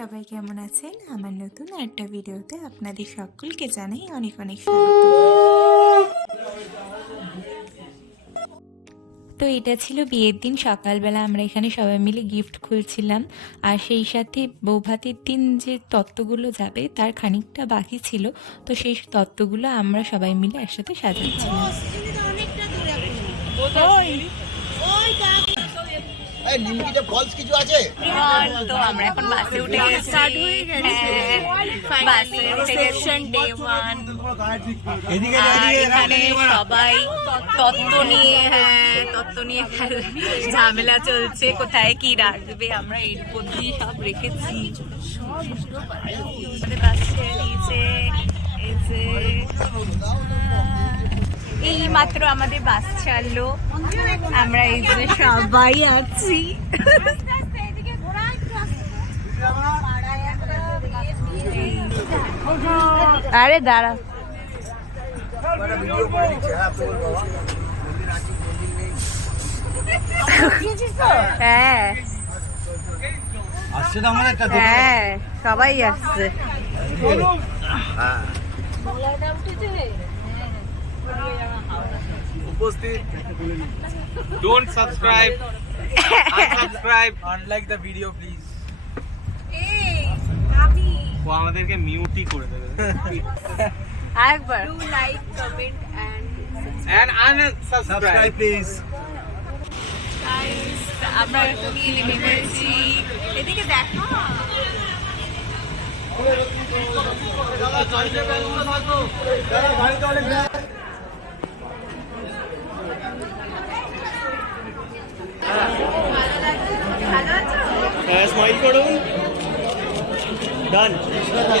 সবাই কেমন আছেন আমার নতুন একটা ভিডিওতে আপনাদের সকলকে জানাই অনেক অনেক তো এটা ছিল বিয়ের দিন সকালবেলা আমরা এখানে সবাই মিলে গিফট খুলছিলাম আর সেই সাথে বৌভাতের দিন যে তত্ত্বগুলো যাবে তার খানিকটা বাকি ছিল তো সেই তত্ত্বগুলো আমরা সবাই মিলে একসাথে সাজাচ্ছিলাম এই নিমকিতে ফলস কিছু আছে? তো আমরা এখন বাসে উঠে গেছি। স্টার্ট হয়ে গেছে। বাসে উঠে গেছি। ডে ওয়ান আর এখানে সবাই তত্ত্ব নিয়ে হ্যাঁ তত্ত্ব নিয়ে ঝামেলা চলছে। কোথায় কি রাখবে? আমরা এর দিয়ে সব রেখেছি। বাস এই যে এই মাত্র আমাদের বাস ছাড়লো। আমরা এই যে সবাই আছি। আরে দাঁড়া। হ্যাঁ। হ্যাঁ সবাই আসছে। উপস্থিত। Don't subscribe. Unsubscribe. Unlike the video please ও আমাদেরকে মিউটই করে দেবে। একবার। Like comment and unsubscribe. Subscribe please আমরা মিল নেমেছি এদিকে দেখো। হ্যাঁ স্মাইল করুন ডান বাই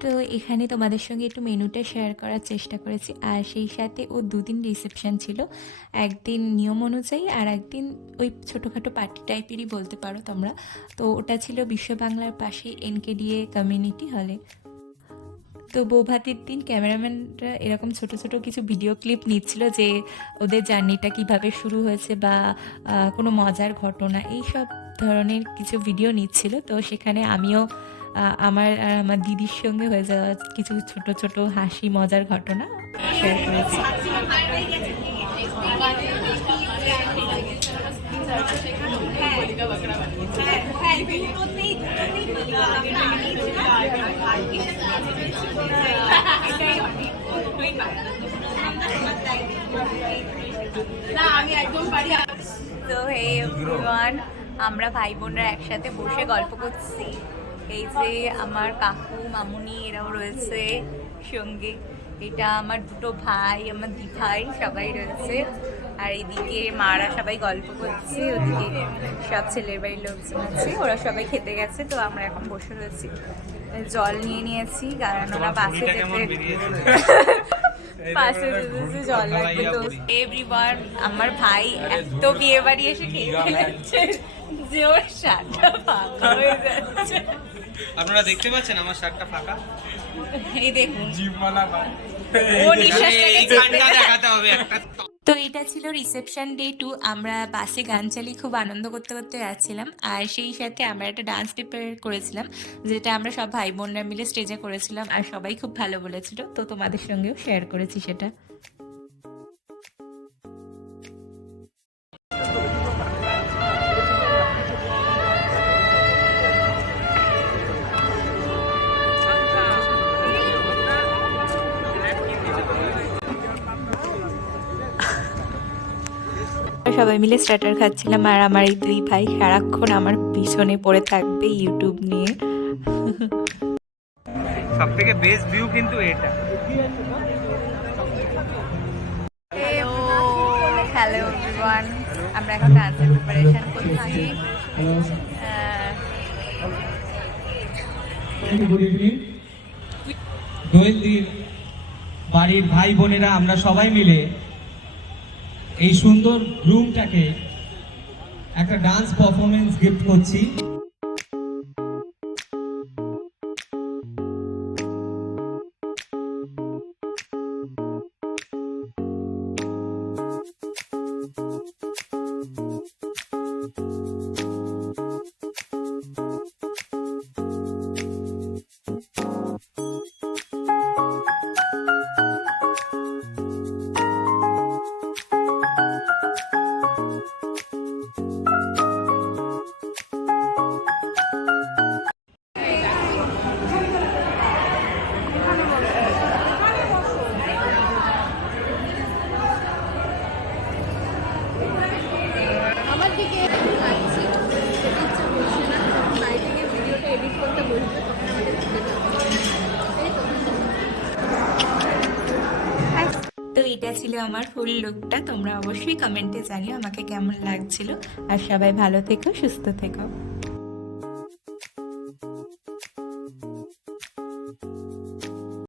তো এখানে তোমাদের সঙ্গে একটু মেনুটা শেয়ার করার চেষ্টা করেছি। আর সেই সাথে ও দুদিন রিসেপশন ছিল। একদিন নিয়ম অনুযায়ী আর একদিন ওই ছোটোখাটো পার্টি টাইপেরই বলতে পারো তোমরা। তো ওটা ছিল বিশ্ব বাংলার পাশে এনকেডিএ কমিউনিটি হলে তো বৌভাতির দিন ক্যামেরাম্যানরা এরকম ছোট ছোট কিছু ভিডিও ক্লিপ নিচ্ছিল যে ওদের জার্নিটা কীভাবে শুরু হয়েছে বা কোনো মজার ঘটনা। এই সব ধরনের কিছু ভিডিও নিচ্ছিল। তো সেখানে আমিও আমার আর আমার দিদির সঙ্গে হয়ে যাওয়া কিছু ছোট ছোট হাসি মজার ঘটনা শেয়ার করেছি। তো হে আমরা ভাই বোনরা একসাথে বসে গল্প করছি। এই যে আমার কাকু মামুনি এরাও রয়েছে সঙ্গে। এটা আমার দুটো ভাই আমার দি ভাই সবাই রয়েছে। আর এদিকে মারা সবাই গল্প করছে ওদিকে সব ছেলের বাড়ির লোকজন আছে ওরা সবাই খেতে গেছে তো আমরা এখন বসে রয়েছি। জল নিয়ে নিয়েছি কারণ ওরা বাসে যেতে পাশে যেতে জল লাগবে তো। এভরিওয়ান আমার ভাই এত বিয়ে বাড়ি এসে খেয়ে ফেলেছে যে ওর ফাঁকা হয়ে যাচ্ছে। আপনারা দেখতে পাচ্ছেন আমার শার্টটা ফাঁকা? এই দেখুন। জিমওয়ালা ও নিঃশ্বাসটাকে দেখাতে হবে একটা। তো এটা ছিল রিসেপশন ডে টু আমরা বাসে গান চালিয়ে খুব আনন্দ করতে করতে যাচ্ছিলাম। আর সেই সাথে আমরা একটা ডান্স প্রিপেয়ার করেছিলাম যেটা আমরা সব ভাই বোনরা মিলে স্টেজে করেছিলাম। আর সবাই খুব ভালো বলেছিল। তো তোমাদের সঙ্গেও শেয়ার করেছি সেটা। সবাই মিলে স্টার্টার খাচ্ছিলাম আর আমার এই দুই ভাই সারাক্ষণ আমার পিছনে পড়ে থাকবে ইউটিউব নিয়ে। সব থেকে বেস্ট ভিউ কিন্তু এটা। হ্যালো এভরিওয়ান আমরা এখন ডান্সের প্রিপারেশন করছি। দোয়েলদির বাড়ির ভাই বোনেরা আমরা সবাই মিলে এই সুন্দর রুমটাকে একটা ডান্স পারফরমেন্স গিফট করছি। তো এটা ছিল আমার ফুল লুকটা তোমরা অবশ্যই কমেন্টে জানিও আমাকে কেমন লাগছিল। আর সবাই ভালো থেকো, সুস্থ থেকো।